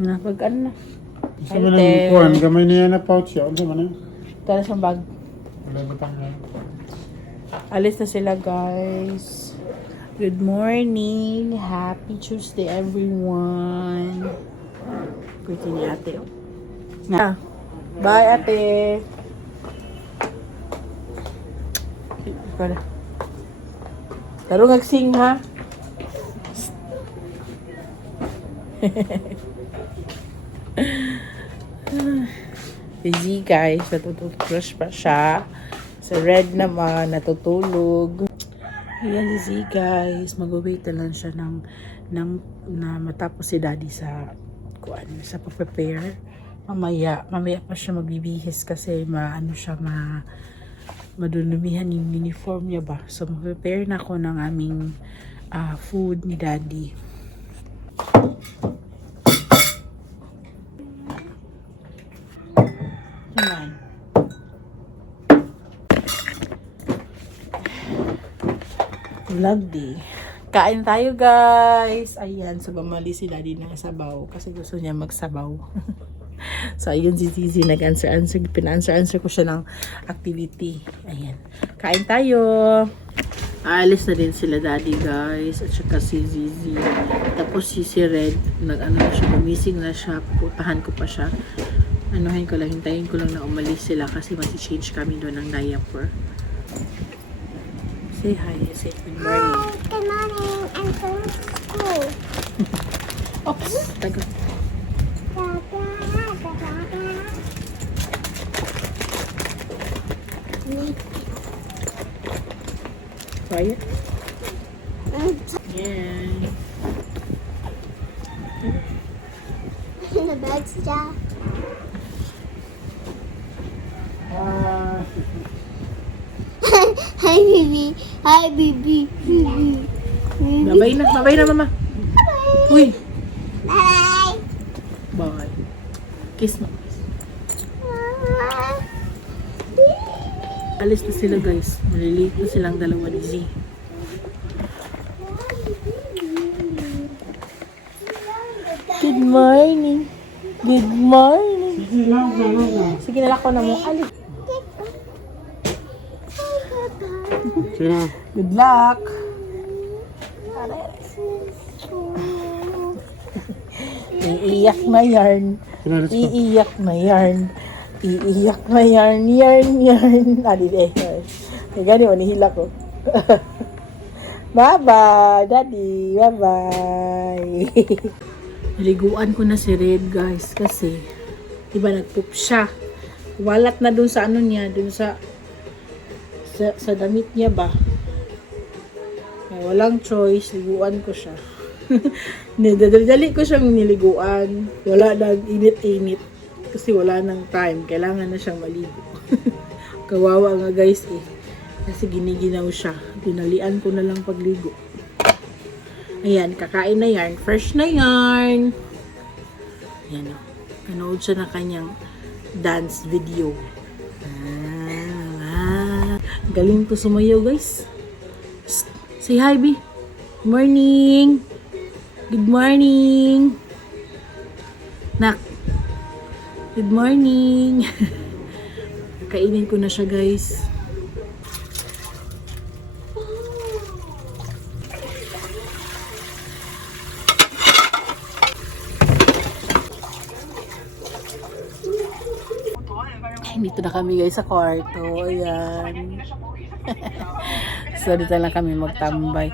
Napag-ano na. Isa man ang kuhan, gamay niya na pouch siya. Ano man Tara sa bag. Wala ba tang Alis na sila, guys. Good morning. Happy Tuesday, everyone. Pretty ni ate. Bye, ate. Taro ngagsing, ha? Busy, guys. Natututbrush pa siya. Sa Red naman, natutulog. Ayan si Z, guys. Mag-wait na lang siya na matapos si daddy sa pa-prepare. Mamaya pa siya magbibihis kasi madunumihan yung uniform niya ba. So, mag-prepare na ako ng aming food ni daddy. Ayan. Vlog day. Kain tayo, guys. Ayan, so bumali si daddy ng sabaw kasi gusto niya magsabaw. So ayun si Zizi pina-answer ko siya ng activity. Ayan. Kain tayo. Aalis na din sila daddy, guys, at saka si Zizi. Tapos si Red, gumising na siya. Puputahan ko pa siya. Hintayin ko lang na umalis sila kasi masi-change kami doon ng diaper. Say hi. Say good morning. Hi, good morning. I'm going to school. Oops. Tago. Quiet. Yeah. In the bag's job. Hi, baby. Hi, baby. Babay na, mama. Uy. Bye. Bye. Kiss mo. Alis na sila, guys. Maliliit na silang dalawa ni Z. Good morning. Good morning. Sige, nalako na mo. Alis. Sino? Good luck. Iiyak na yarn. Iiyak na yarn. Iiyak na yarn. Yarn. Adi eh. Gani o, nihila ko. Bye-bye, daddy. Bye-bye. Naliguan ko na si Red, guys. Kasi, diba nagpoop siya. Walat na dun sa niya. Dun sa damit niya ba. Walang choice. Liguan ko siya. Dali ko siyang niliguan. Wala nang init-init. Kasi wala nang time. Kailangan na siyang maligo. Kawawa nga, guys eh. Kasi giniginaw siya. Dinalian ko na lang pagligo. Ayan, kakain na yarn. Fresh na yarn. Ayan o. Kanood siya na kanyang dance video. Galing to sumayaw, guys. Psst. Say hi, B. Good morning. Good morning. Nak. Good morning. Kainin ko na siya, guys. Dito na kami, guys, sa kwarto. Ayan. So, dito lang kami magtambay.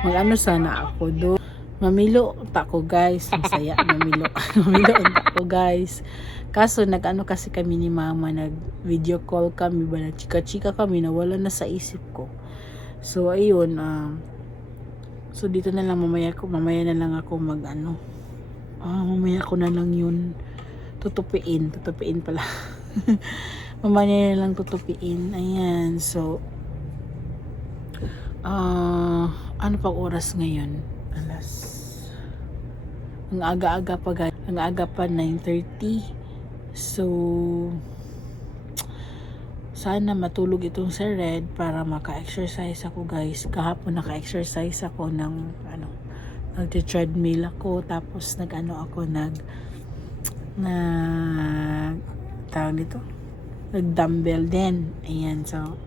Mag-ano sana ako do. Mamilo ta ko, guys. Masaya, mamilo. Mamilo ta ko, guys. Kaso, nag-ano kasi kami ni mama. Nag-video call kami ba? Nag-chika-chika kami na wala na sa isip ko. So, ayun. So, dito na lang mamaya na lang ako mag-ano. Mamaya ko na lang yun. Tutupiin pala. Mamaya na lang tutupiin. Ayan. So, ano pang oras ngayon? Ang aga-aga pa, guys. Ang aga pa, 9:30. So, sana matulog itong si Red para maka-exercise ako, guys. Kahapon naka-exercise ako ng nag-treadmill ako, tapos nag tawag dito, nag-dumbbell din. Ayan, so,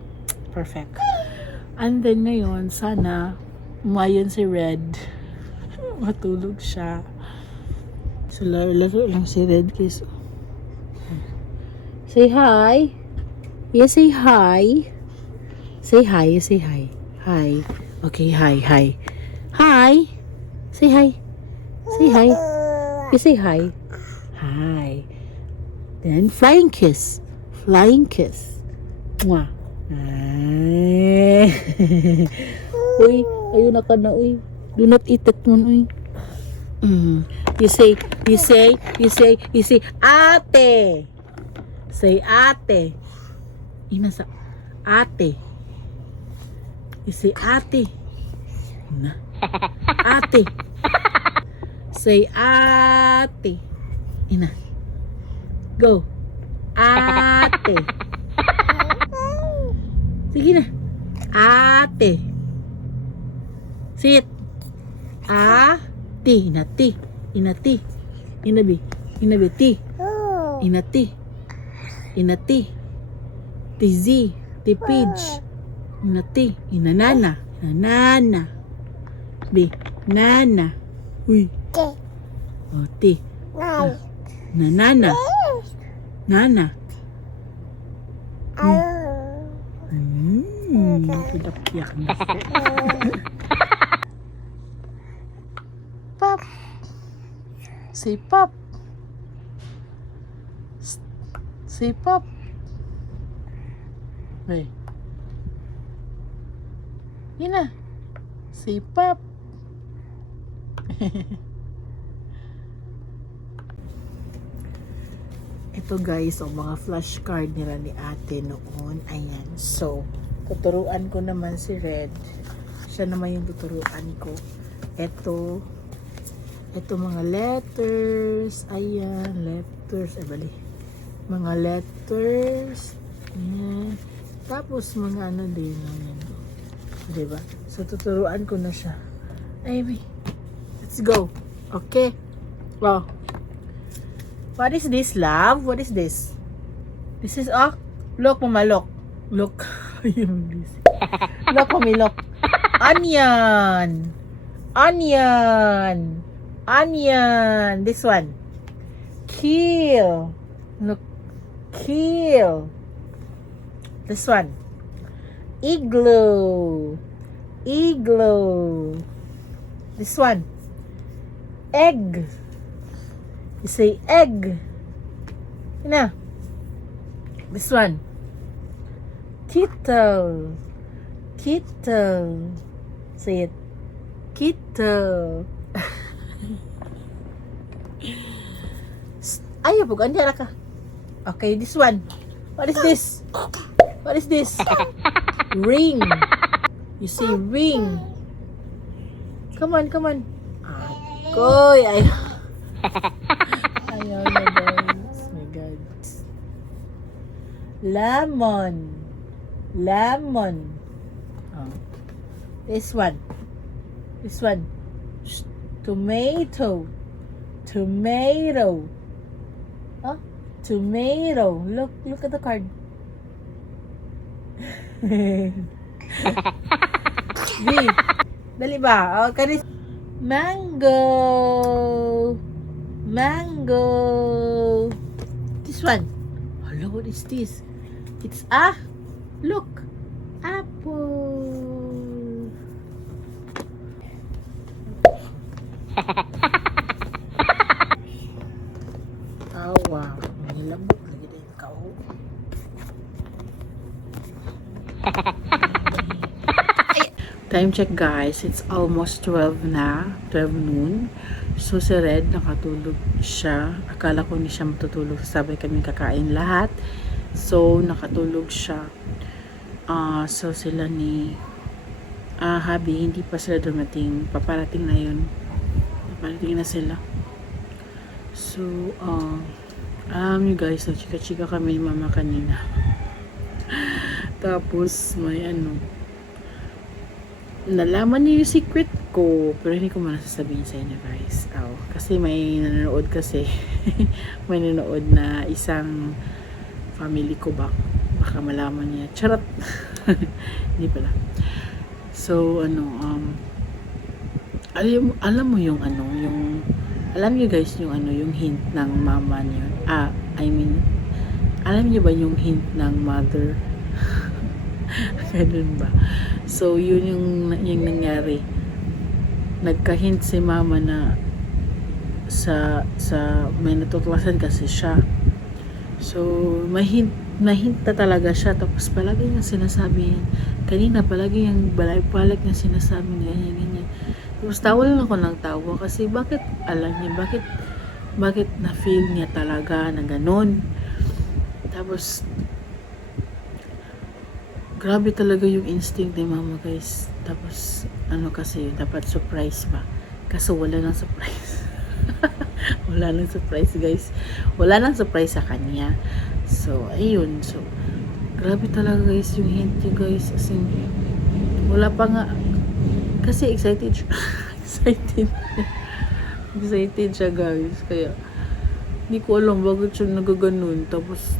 perfect. And then ngayon, sana, umayon si Red. Matulog siya. So, laro lang si Red kiss. Say hi. Yes, say hi. Say hi, yes, say hi. Hi. Okay, hi, hi. Hi. Say hi. Say hi. You say hi. Hi. Then flying kiss. Flying kiss. Mwah. Ay. Uy, ayun na ka na, uy. Do not eat that one, uy. You say, ate. Say, ate. Inasa, ate. You say, ate. Na. Ate. Say, ate. Ina. Go. Ate. Sige na. Ate. Sit. Ate. Inati. Inati. Inabi. Inabi. Ti. Inati. Inati. Tizi. Tipij. Inati. Inanana. Inanana. Bi. Nana. Uy. O, ti. Nanana. Nana. Pidak-piyak na. Pop. Say pop. Say pop. Hey. Yun na. Say pop. Ito guys, ang mga flashcard nila ni ate noon. Ayan. So, tuturuan ko naman si Red. Siya naman yung tuturuan ko. Ito mga letters. Ayan, letters. Ay, bali. Mga letters. Ayan. Tapos, mga ano din. Ayan. Diba? So, tuturuan ko na siya. Amy, let's go. Okay? Wow. What is this, love? What is this? This is, look, mama, look. Look. Look, mommy, look. Onion. Onion. Onion. This one. Kill. Look. Kill. This one. Igloo. Igloo. This one. Egg. You say egg. You know. This one. Kettle. Kettle. Say it. Kettle. Ayaw po, hindi ka. Okay, this one. What is this? What is this? Ring. You say ring. Come on, come on. Koy, ayaw. Ayaw na guys. Oh my God. Lemon. Lemon. Oh. This one. This one. Tomato. Tomato. Oh, tomato. Look at the card. B. Dali ba? Oh, kanis. Mango. Mango. This one. Hello, what is this? It's look. Apple. Oh, wow. Nilambot lagi din ikaw. Time check guys, it's almost 12 na, 12 noon. So si Red nakatulog siya. Akala ko hindi siya matutulog, sabay kami kakain lahat. So nakatulog siya. So sila ni Habi, hindi pa sila dumating. Paparating na yun. Paparating na sila. So you guys, chika-chika kami ni mama kanina. Tapos may nalaman niyo yung secret ko, pero hindi ko muna sasabihin sa inyo guys. Kasi may nanonood kasi. May nanonood na isang family ko ba. Baka malaman niya. Charot! Hindi pala. So, alam mo yung alam niyo guys yung yung hint ng mama niyo. Alam niyo ba yung hint ng mother? Ganun ba? So, yun yung nangyari. Nagka-hint si mama na sa may natuklasan kasi siya. So, mahint na talaga siya. Tapos palagi niya sinasabi yan. Kanina palagi yung balik niya sinasabi niya ganyan. Tapos tawa lang ako ng tawa kasi bakit alam niya, bakit na-feel niya talaga na ganun. Tapos grabe talaga yung instinct ni mama guys. Tapos kasi dapat surprise pa. Kaso wala nang surprise. Wala nang surprise guys. Wala nang surprise sa kanya. So ayun. So grabe talaga guys yung hint niya guys. As in, wala pa nga. Kasi excited siya. excited siya guys. Kaya hindi ko alam bakit siya nagaganon. Tapos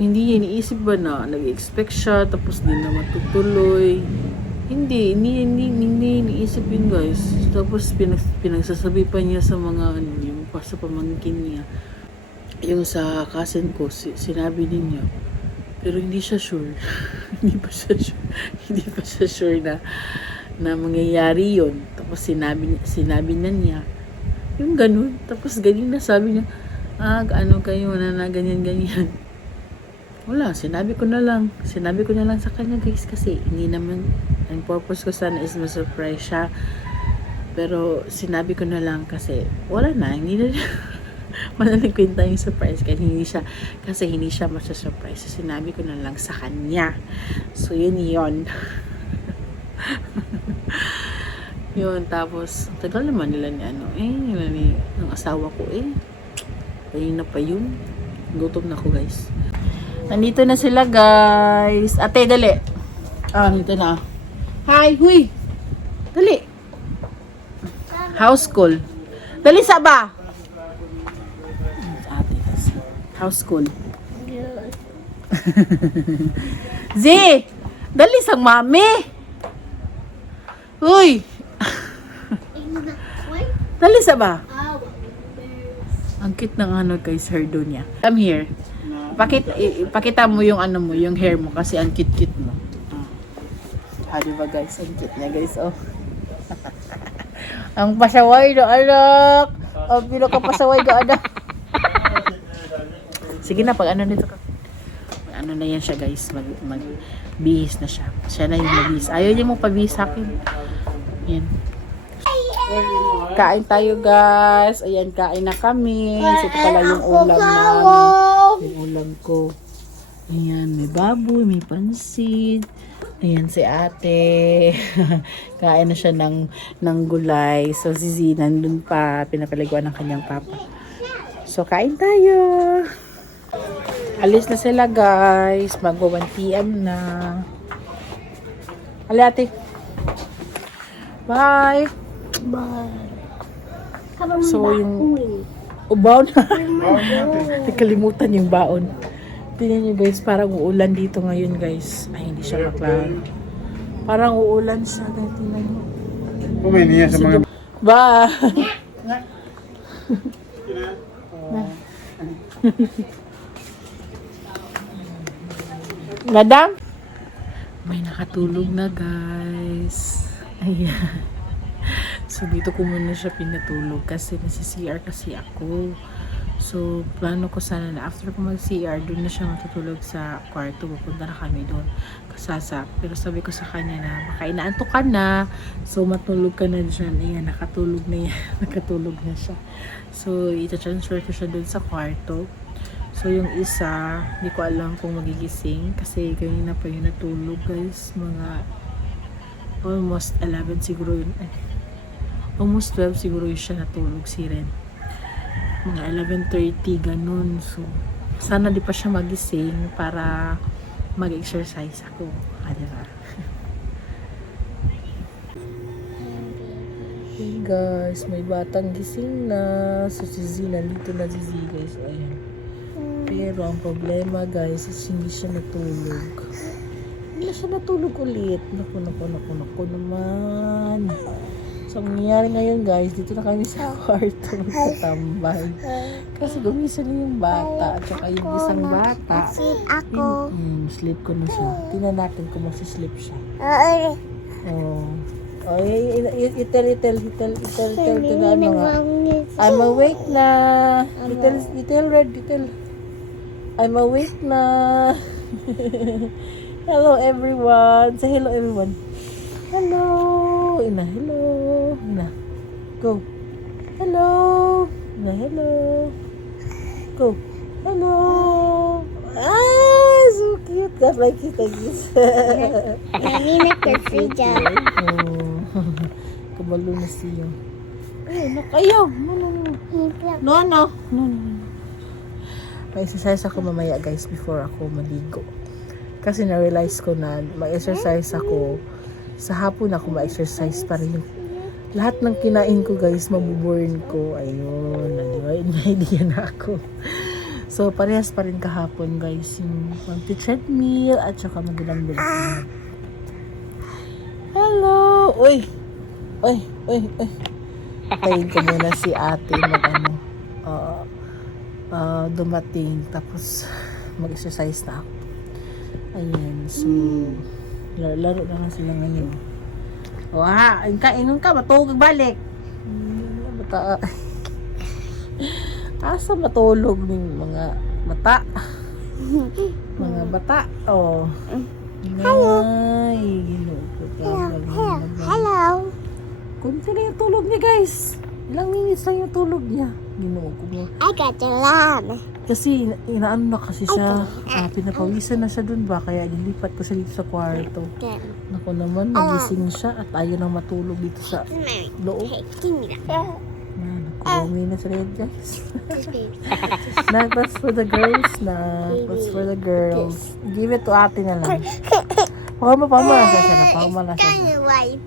hindi niya iniisip ba na nag-expect siya tapos di na matutuloy. Hindi iniisip yun guys. Tapos pinagsasabi pa niya sa mga yung sa pamangkin niya. Yung sa cousin ko, sinabi din niya. Pero hindi siya sure. Hindi pa siya sure na mangyayari yun. Tapos sinabi na niya. Yung ganun. Tapos ganyan na sabi niya, kayo na ganyan. Wala, sinabi ko na lang sa kanya guys kasi hindi naman, ang purpose ko sana is ma-surprise siya. Pero sinabi ko na lang kasi wala na, hindi na manaling kwenta yung surprise kasi hindi siya masa-surprise. So, sinabi ko na lang sa kanya. So yun. Yun, tapos tagal naman nila ni ng asawa ko kanina pa yun. Gutom na ko guys. Nandito na sila guys. Ate, dali. Nandito na. Hi, huy. Dali. House call. Dali saba. Ate kasi. House call. Z, dali sang mami. Uy. Dali saba. Ang cute ng guys, hairdo niya. Come here. Pakita mo yung yung hair mo kasi ang cute mo. Diba guys, ang cute niya guys, ang pasaway do anak. Pilo ka pasaway do anak. Sige na, pag nito ka. Na yan siya guys, mag-bihis na siya. Siya na yung mag-bihis. Ayaw niya mo pabihis sa akin. Yan. Kain tayo guys. Ayan, kain na kami. So, ito pala yung ulam namin. Yung ulam ko. Ayan, may baboy, may pansit. Ayan si ate. Kain na siya ng gulay. So, si Z nandun pa. Pinapaliguan ng kanyang papa. So, kain tayo. Alis na sila guys. Mag-1 PM na. Ali ate. Bye. So, yung ubaw na. Nakalimutan yung baon. Tingnan nyo guys, parang uulan dito ngayon guys. Ay, hindi siya maklaro. Parang uulan siya. Tingnan nyo. Niya sa mga... Bye! Madam? May nakatulog na guys. Ayan. So, dito ko muna siya pinatulog kasi nasi-CR kasi ako. So, plano ko sana na after ko mag-CR, doon na siya matutulog sa kwarto. Pupunta na kami doon. Kasasa. Pero sabi ko sa kanya na, baka inaantok ka na. So, matulog ka na dyan. Ayan, nakatulog na yan. Nakatulog na siya. So, ita-transfer ko siya doon sa kwarto. So, yung isa, hindi ko alam kung magigising. Kasi, ganyan na pa yun natulog, guys. Mga almost 11 siguro yun. Almost 12 siguro yun siya natulog si Ren. Mga 11:30 ganun. So sana di pa siya magising para mag-exercise ako. Diba? guys, may batang gising na. So si Z, nandito na si Z guys. Ayan. Pero ang problema guys is hindi siya natulog. Hindi siya natulog ulit. Naku naman. So ang nangyayari ngayon guys, dito na kami sa kwarto magtatambay. Kasi gumising na yung bata at saka yung isang bata. Sleep ako. Sleep ko na siya. Tingnan natin kung magsisleep siya. Oh. Oh, itel na ano nga. I'm awake na. Itel red. I'm awake na. Hello everyone. Say hello everyone. Hello. Hello. Go. Hello. Hello. Go. Hello. Ah, so cute. That's like it like this. Nami nagkasija. Kabalo na siya. Ay, nakayaw. No. May-exercise ako mamaya guys before ako maligo. Kasi na-realize ko na mag-exercise ako. Sa hapon ako ma-exercise para yung lahat ng kinain ko guys, mabuburn ko. Ayun, may idea na ako. So, parehas pa rin kahapon guys. Yung mag-treadmill at saka mag-ilang-bilang. Hello! Uy! Tayin ko muna si ate dumating. Tapos, mag-exercise na ako. Ayan. So, laro na nga sila ngayon. Wah! Ingon ka, matulog balik. Bata. Asa matulog ng mga bata? Mga bata. Oh. Hello. Ay, Hello. kunti na yung tulog niya guys. Ilang minutes lang yung tulog niya. Ginoo ko mo. I got the lamb. Kasi inaano na kasi siya. Pinapawisan na siya dun ba? Kaya nilipat ko siya dito sa kwarto. Naku naman, nagising siya at ayaw nang matulog dito sa loob. Give me that. Naku, na sa red guys. That's for the girls na. That's for the girls. Give it to ate na lang. Pamala siya.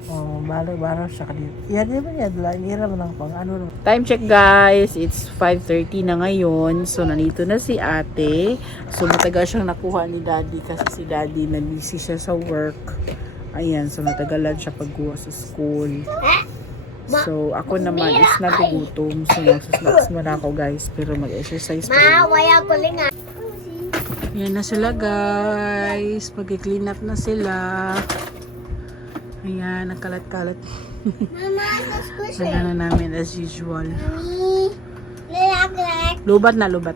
Oh, baro siya kanina. Yan ba niya? Ira mo lang pang ano. Time check guys. It's 5:30 na ngayon. So, nandito na si ate. So, matagal siyang nakuha ni daddy kasi si daddy na-busy siya sa work. Ayan. So, natagalan siya pagkuha sa school. So, ako naman is nagugutom. So, magsusnacks muna ako guys. Pero mag-exercise pa rin. Waya ko lang. Yan na sila guys. Pag-clean up na sila. Ayan, nagkalat-kalat. Mama, squishy. Wala na namin as usual. Mommy, lalaglag. Lubat.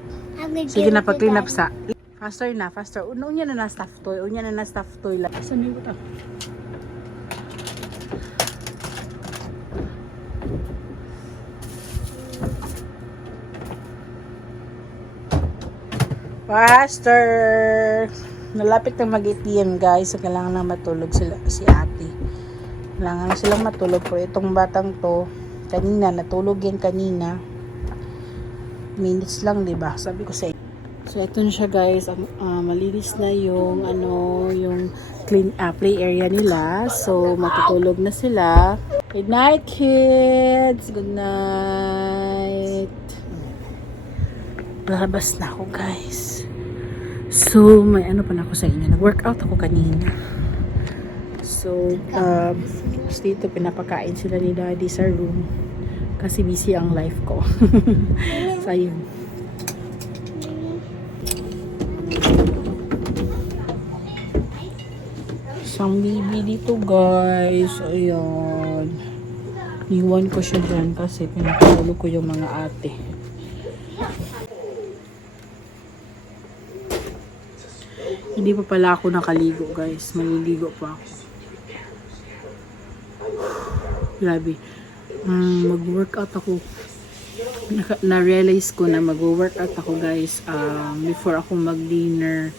Sige na, pag-clean up sa. Faster. Unya na stuff toy. Saan yung ito? Faster! Nalapit na mag-ATM guys. So, kailangan na matulog sila si ate. Kailangan na silang matulog. Pero itong batang to, kanina, natulog yan kanina. Minutes lang, diba? Sabi ko sa inyo. So, ito na siya guys. Malinis na yung, yung clean play area nila. So, matutulog na sila. Good night, kids! Good night! Lalabas na ako guys. So, may ano pa na ako sa inyo. Nag-workout ako kanina. So, dito pinapakain sila ni daddy sa room. Kasi busy ang life ko. So, ayun. Isang baby dito guys. Ayan. Iwan ko siya dyan kasi pinapatulog ko yung mga ate. Hindi pa pala ako nakaligo guys. Maliligo pa ako. Grabe. Mag-workout ako. Na-realize ko na mag-workout ako guys before ako mag-dinner.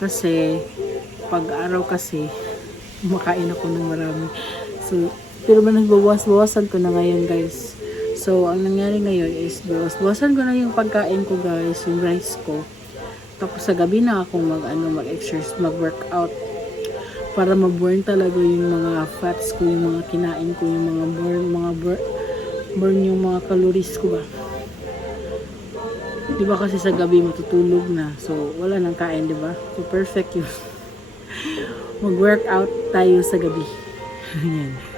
Kasi pag araw kasi kumakain ako ng marami. So, pero nagbawas-bawasan ko na ngayon guys. So, ang nangyari ngayon is bawas-bawasan ko na yung pagkain ko guys. Yung rice ko. Tapos sa gabi na ako mag-exercise, mag-workout para ma-burn talaga yung mga fats ko, yung mga kinain ko, yung mga burn yung mga calories ko ba. Di ba kasi sa gabi matutulog na. So, wala nang kain, di ba? So, perfect yun. Mag-workout tayo sa gabi. Yan.